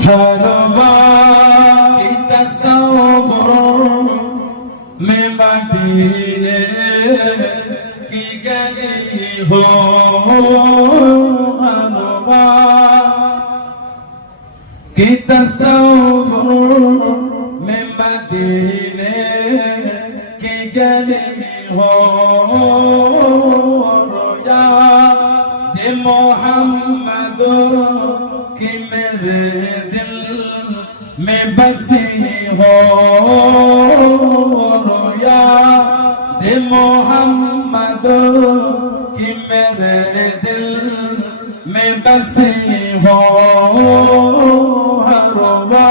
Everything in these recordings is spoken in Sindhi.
बाह करो में की میں بسی ہو رویا دے محمد کی میرے دل میں بسی ہو ہروا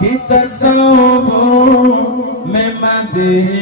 کی تصور میں مدی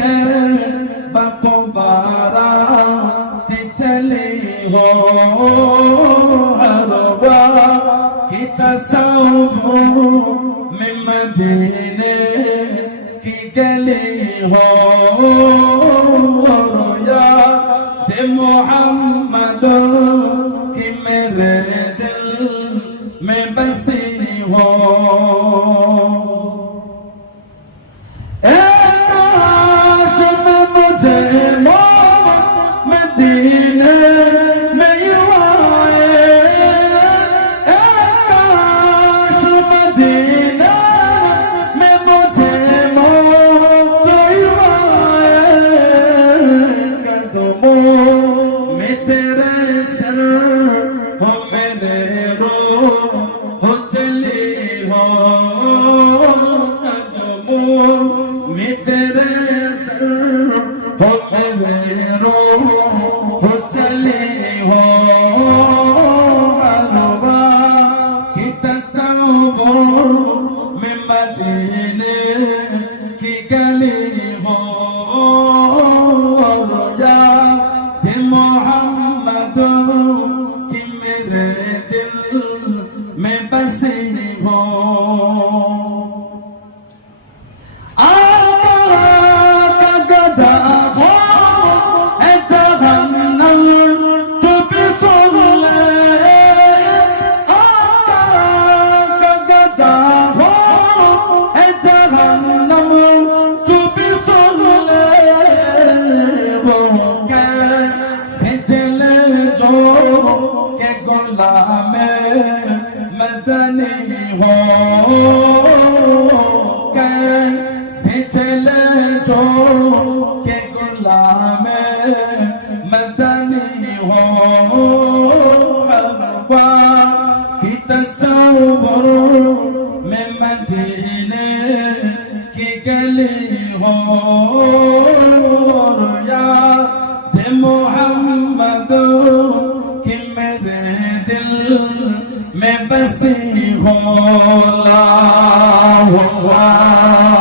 یا دے محمد کی میرے دل میں बसी न ची हो त संगो में की कली हो گلا میںدنی ہو گلا میں مدنی ہوا ہو کی تصور مند نے کیلی ہوا دمو محمد दिल में बसीं हो ल